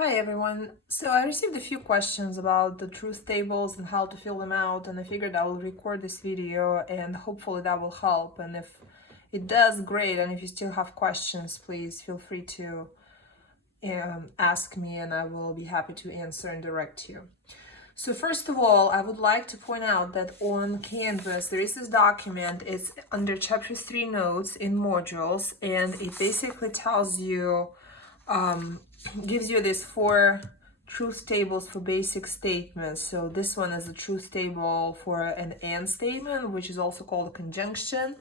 Hi everyone. So I received a few questions about the truth tables and how to fill them out, and I figured I will record this video and hopefully that will help. And if it does, great. And if you still have questions, please feel free to ask me and I will be happy to answer and direct you. So first of all, I would like to point out that on Canvas, there is this document. It's under Chapter 3 Notes in Modules, and it basically tells you gives you these 4 truth tables for basic statements. So this one is a truth table for an and statement, which is also called a conjunction.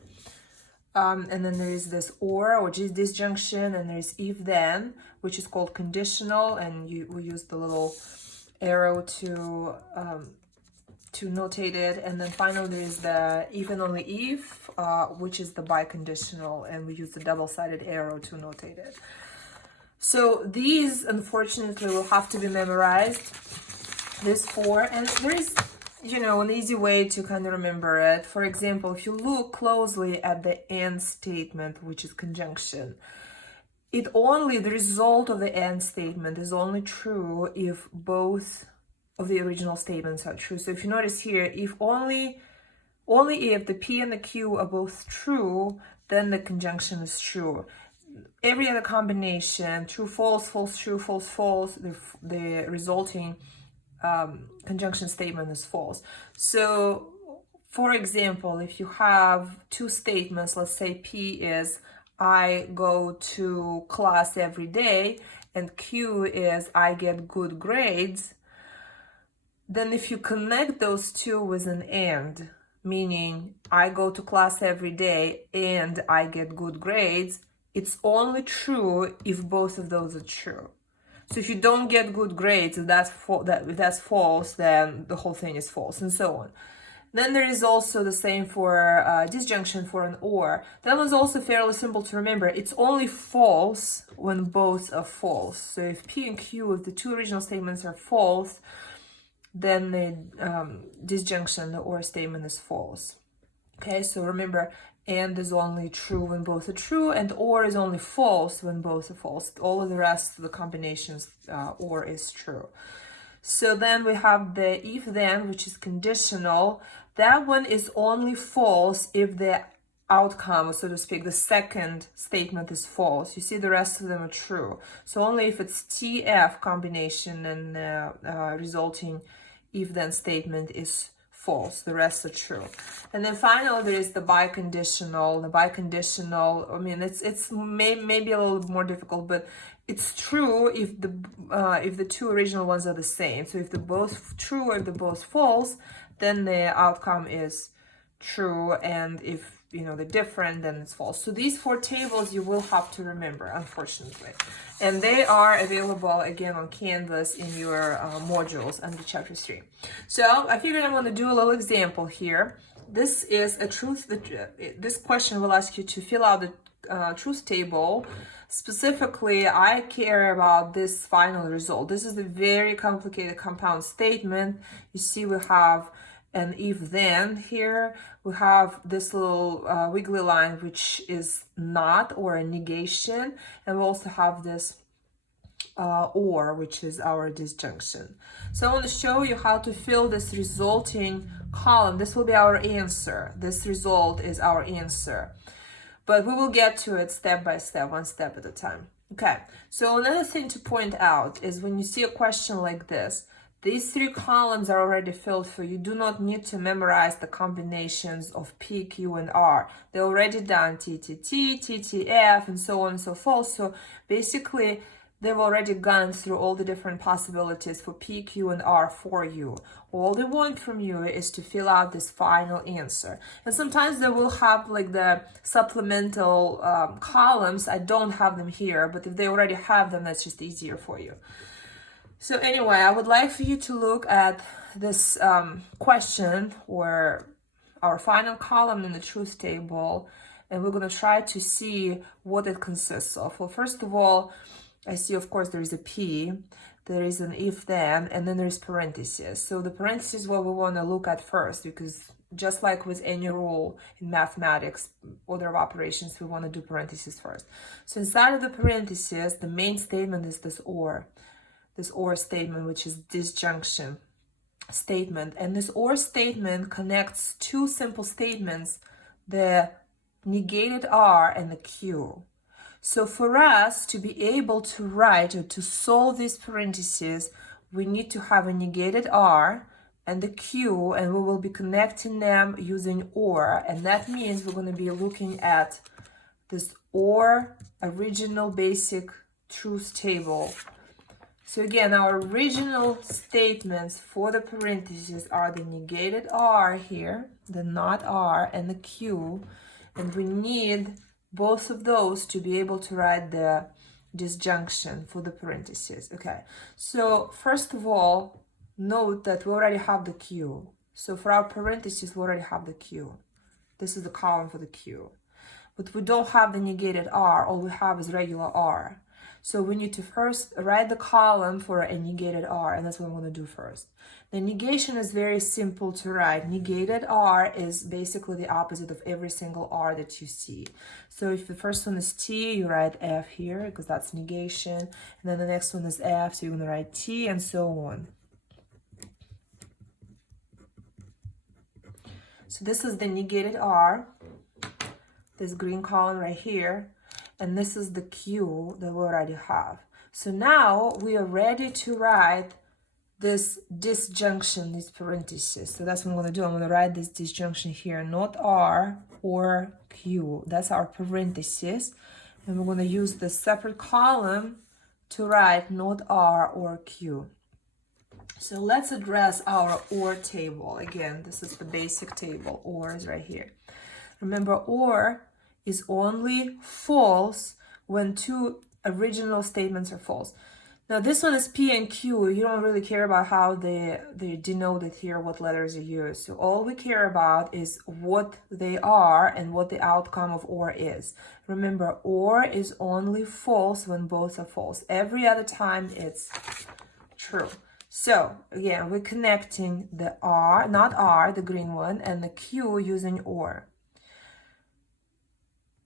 And then there is this or, which is disjunction, and there's if then, which is called conditional, and we use the little arrow to notate it. And then finally there is the if and only if, which is the biconditional, and we use the double-sided arrow to notate it. So these, unfortunately, will have to be memorized, this 4, and there is, an easy way to kind of remember it. For example, if you look closely at the and statement, which is conjunction, the result of the and statement is only true if both of the original statements are true. So if you notice here, if only if the P and the Q are both true, then the conjunction is true. Every other combination, true, false, false, true, false, false, the resulting conjunction statement is false. So, for example, if you have 2 statements, let's say P is I go to class every day, and Q is I get good grades, then if you connect those 2 with an and, meaning I go to class every day and I get good grades, it's only true if both of those are true. So if you don't get good grades, if that's false, then the whole thing is false, and so on. Then there is also the same for disjunction for an or. That one's also fairly simple to remember. It's only false when both are false. So if P and Q, if the 2 original statements are false, then the disjunction, the or statement, is false. Okay, so remember, and is only true when both are true, and or is only false when both are false. All of the rest of the combinations, or is true. So then we have the if then, which is conditional. That one is only false if the outcome, so to speak, the second statement is false. You see, the rest of them are true. So only if it's TF combination and resulting if then statement is false, the rest are true. And then finally there is the biconditional. The biconditional, I mean, it's maybe a little more difficult, but it's true if the 2 original ones are the same. So if they're both true or if they're both false, then the outcome is true, and if they're different, then it's false. So these 4 tables you will have to remember, unfortunately, and they are available again on Canvas in your modules under Chapter 3. So I figured I'm going to do a little example here. This is a truth. This question will ask you to fill out the truth table. Specifically, I care about this final result. This is a very complicated compound statement. You see, we have an if then here. We have this little wiggly line, which is not, or a negation, and we also have this or, which is our disjunction. So I want to show you how to fill this resulting column. This will be our answer. This result is our answer, but we will get to it step by step, one step at a time. Okay, so another thing to point out is when you see a question like this, these 3 columns are already filled for you. You do not need to memorize the combinations of P, Q, and R. They're already done, TTT, TTF, and so on and so forth. So basically, they've already gone through all the different possibilities for P, Q, and R for you. All they want from you is to fill out this final answer. And sometimes they will have like the supplemental columns. I don't have them here, but if they already have them, that's just easier for you. So anyway, I would like for you to look at this question, or our final column in the truth table, and we're going to try to see what it consists of. Well, first of all, I see, of course, there is a P, there is an if then, and then there's parentheses. So the parentheses is what we want to look at first, because just like with any rule in mathematics, order of operations, we want to do parentheses first. So inside of the parentheses, the main statement is this or. this or statement, which is disjunction statement. And this or statement connects two simple statements, the negated R and the Q. So for us to be able to write or to solve these parentheses, we need to have a negated R and the Q, and we will be connecting them using OR. And that means we're going to be looking at this OR original basic truth table. So again, our original statements for the parentheses are the negated R here, the not R, and the Q. And we need both of those to be able to write the disjunction for the parentheses. Okay, so first of all, note that we already have the Q. So for our parentheses, we already have the Q. This is the column for the Q. But we don't have the negated R, all we have is regular R. So we need to first write the column for a negated R, and that's what I'm going to do first. The negation is very simple to write. Negated R is basically the opposite of every single R that you see. So if the first one is T, you write F here, because that's negation. And then the next one is F, so you're going to write T, and so on. So this is the negated R, this green column right here. And this is the Q that we already have. So now we are ready to write this disjunction, these parentheses. So that's what I'm going to do. I'm going to write this disjunction here, not R or Q. That's our parentheses. And we're going to use the separate column to write not R or Q. So let's address our OR table. Again, this is the basic table. OR is right here. Remember, OR is only false when two original statements are false. Now this one is P and Q. You don't really care about how they denoted here, what letters are used. So all we care about is what they are and what the outcome of OR is. Remember, OR is only false when both are false. Every other time it's true. So again, we're connecting the R, not R, the green one, and the Q using OR.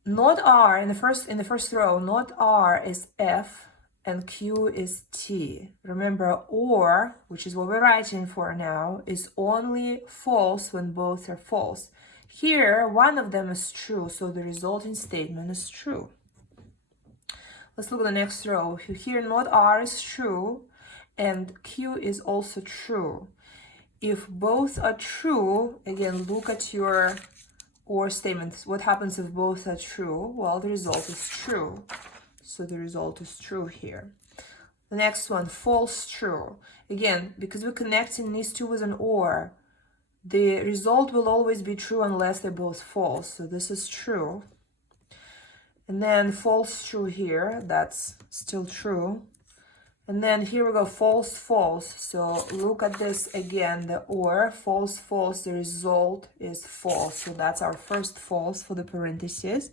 Not R in the first row, not R is F and Q is T. Remember, OR, which is what we're writing for now, is only false when both are false. Here, one of them is true, so the resulting statement is true. Let's look at the next row. Here, not R is true and Q is also true. If both are true, again, look at your OR statements. What happens if both are true? Well, the result is true. So the result is true here. The next one, false, true. Again, because we're connecting these two with an OR, the result will always be true unless they're both false. So this is true. And then false, true here. That's still true. And then here we go, false, false. So look at this again, the OR, false, false, the result is false. So that's our first false for the parentheses.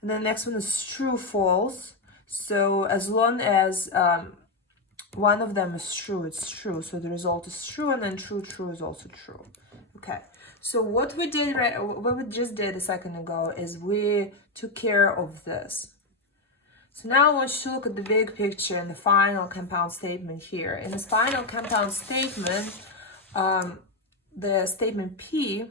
And then the next one is true, false. So as long as one of them is true, it's true. So the result is true, and then true, true is also true. Okay, so what we just did a second ago is we took care of this. So now I want you to look at the big picture and the final compound statement here. In this final compound statement, the statement P,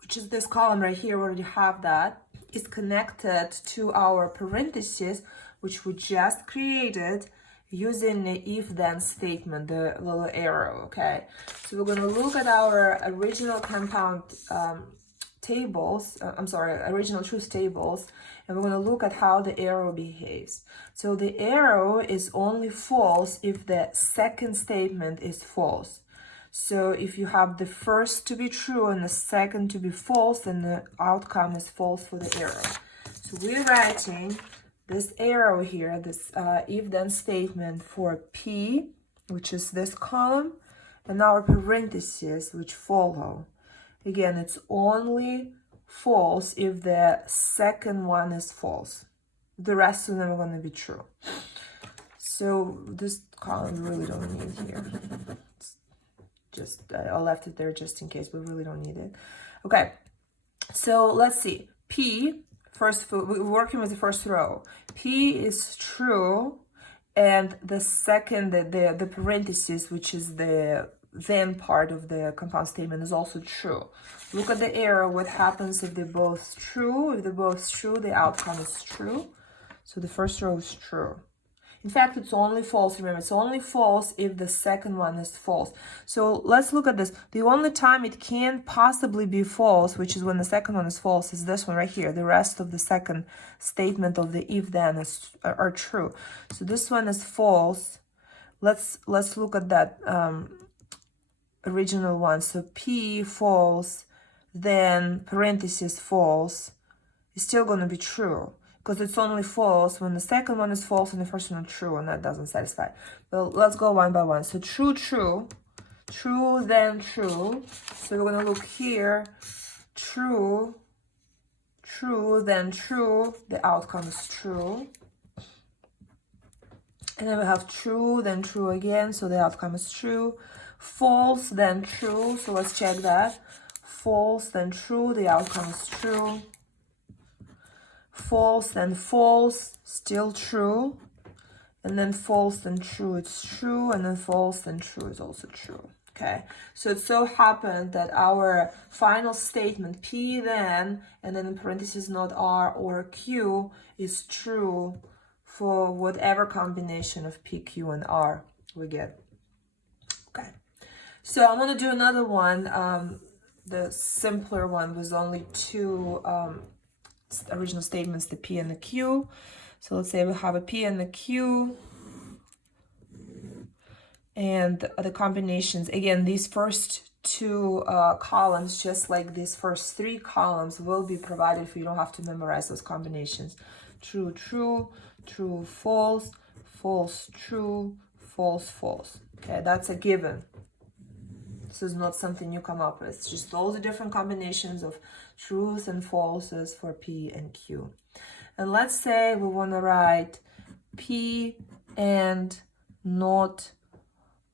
which is this column right here, we already have that, is connected to our parentheses, which we just created using the if-then statement, the little arrow, okay? So we're going to look at our original compound original truth tables, and we're going to look at how the arrow behaves. So the arrow is only false if the second statement is false. So if you have the first to be true and the second to be false, then the outcome is false for the arrow. So we're writing this arrow here, this if-then statement for P, which is this column, and our parentheses, which follow. Again, it's only false if the second one is false. The rest of them are going to be true. So this column we really don't need here. I left it there just in case, but we really don't need it. Okay, so let's see. P, we're working with the first row. P is true and the second, the parenthesis, which is the then part of the compound statement, is also true. Look at the error. What happens if they're both true? If they're both true, the outcome is true. So the first row is true. In fact, it's only false. Remember, it's only false if the second one is false. So let's look at this. The only time it can't possibly be false, which is when the second one is false, is this one right here. The rest of the second statement of the if-then are true. So this one is false. Let's look at that original one. So P false, then parenthesis false, is still going to be true, because it's only false when the second one is false and the first one is true, and that doesn't satisfy. Well, let's go one by one. So true, true, true, then true. So we're going to look here. True, true, then true. The outcome is true. And then we have true, then true again. So the outcome is true. False, then true. So let's check that. False, then true. The outcome is true. False, then false, still true. And then false, then true, it's true. And then false, then true is also true. Okay, so it so happened that our final statement, P then, and then in parentheses not R or Q, is true for whatever combination of P, Q, and R we get. Okay, so I'm going to do another one, the simpler one with only two original statements, the P and the Q. So let's say we have a P and the Q, and the combinations. Again, these first two columns, just like these first three columns, will be provided for you. Don't have to memorize those combinations. True, true, true, false, false, true, false, false. Okay, that's a given. This is not something you come up with. It's just all the different combinations of truths and falses for P and Q. And let's say we want to write P and not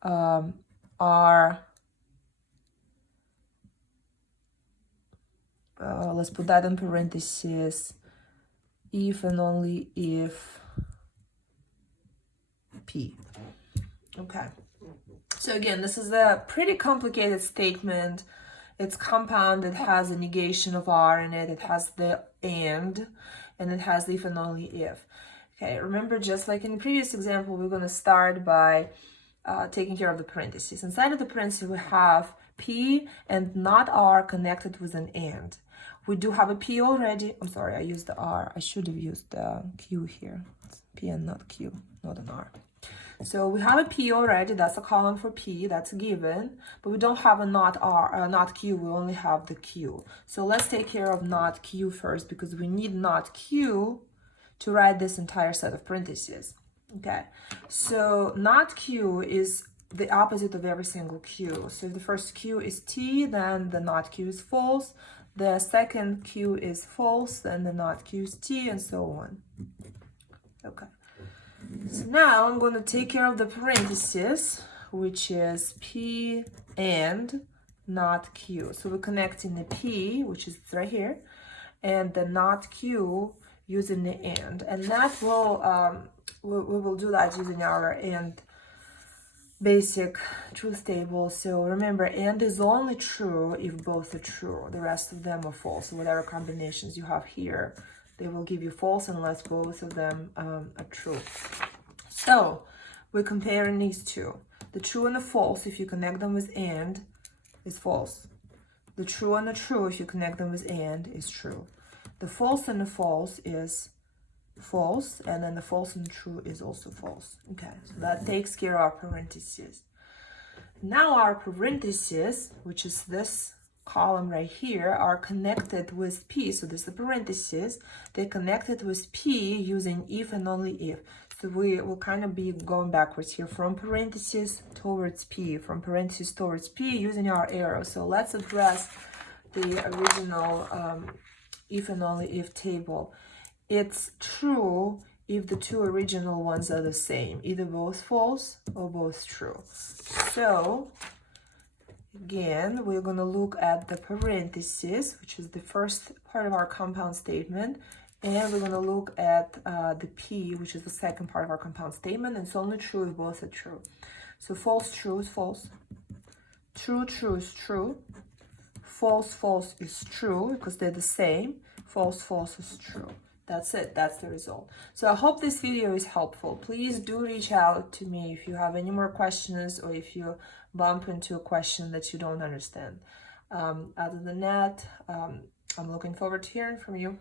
R. Let's put that in parentheses. If and only if P. Okay. So again, this is a pretty complicated statement. It's compound. It has a negation of R in it. It has the and it has the if and only if. Okay, remember, just like in the previous example, we're going to start by taking care of the parentheses. Inside of the parentheses, we have P and not R connected with an and. We do have a P already. I'm sorry, I used the R. I should have used the Q here. It's P and not Q, not an R. So we have a P already. That's a column for P. That's a given. But we don't have a not R, not Q. We only have the Q. So let's take care of not Q first, because we need not Q to write this entire set of parentheses. Okay. So not Q is the opposite of every single Q. So if the first Q is T, then the not Q is false. The second Q is false, then the not Q is T, and so on. Okay. So now I'm going to take care of the parentheses, which is P and not Q. So we're connecting the P, which is right here, and the not Q using the and. And that will, we will do that using our and basic truth table. So remember, and is only true if both are true. The rest of them are false. So whatever combinations you have here, they will give you false unless both of them are true. So we're comparing these two. The true and the false, if you connect them with and, is false. The true and the true, if you connect them with and, is true. The false and the false is false, and then the false and the true is also false. Okay, so that takes care of our parentheses. Now our parentheses, which is this column right here, are connected with P. So this is the parentheses. They're connected with P using if and only if. So we will kind of be going backwards here from parentheses towards P, from parentheses towards P using our arrow. So let's address the original if and only if table. It's true if the two original ones are the same, either both false or both true. So again, we're going to look at the parentheses, which is the first part of our compound statement. And we're going to look at the P, which is the second part of our compound statement. And it's only true if both are true. So false, true is false. True, true is true. False, false is true because they're the same. False, false is true. That's it. That's the result. So I hope this video is helpful. Please do reach out to me if you have any more questions or if you bump into a question that you don't understand. Other than that, I'm looking forward to hearing from you.